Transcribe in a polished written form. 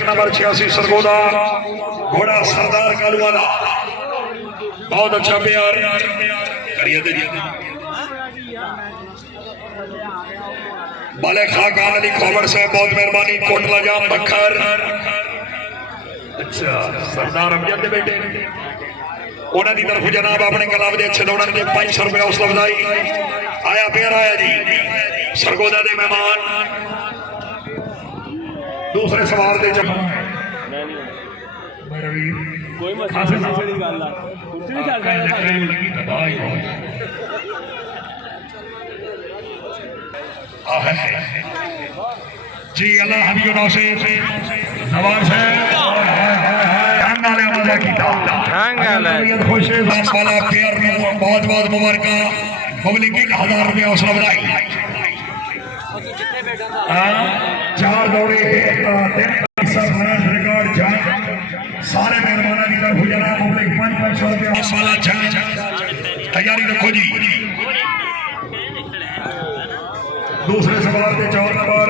number 86 Sargodha घोड़ा सरदार कालूवाला बहुत अच्छा प्यार करिए बाले खा खान अली खबर साहब बहुत मेहरबानी कोटला जाम बखर अच्छा सरदार अमजद के बेटे उन्होंने की तरफ जनाब अपने कलाब के अच्छे दौड़न के 500 रुपया हौसला बधाई आया प्यार आया जी सरगोदा के मेहमान दूसरे सवाल के कोई मसला नहीं गल कुर्सी नहीं चल जी अल्लाह हबीब नौशेर नवाज साहब खुश वाला प्यार बहुत बहुत मुबारक पब्लिक 1000 रुपया हौसला बधाई 4 दौड़े रिकॉर्ड सारे मेहमानों की तरफ जनाब पब्लिक 500 रुपया हौसला तैयारी रखो जी दूसरे सवाल के 4 नंबर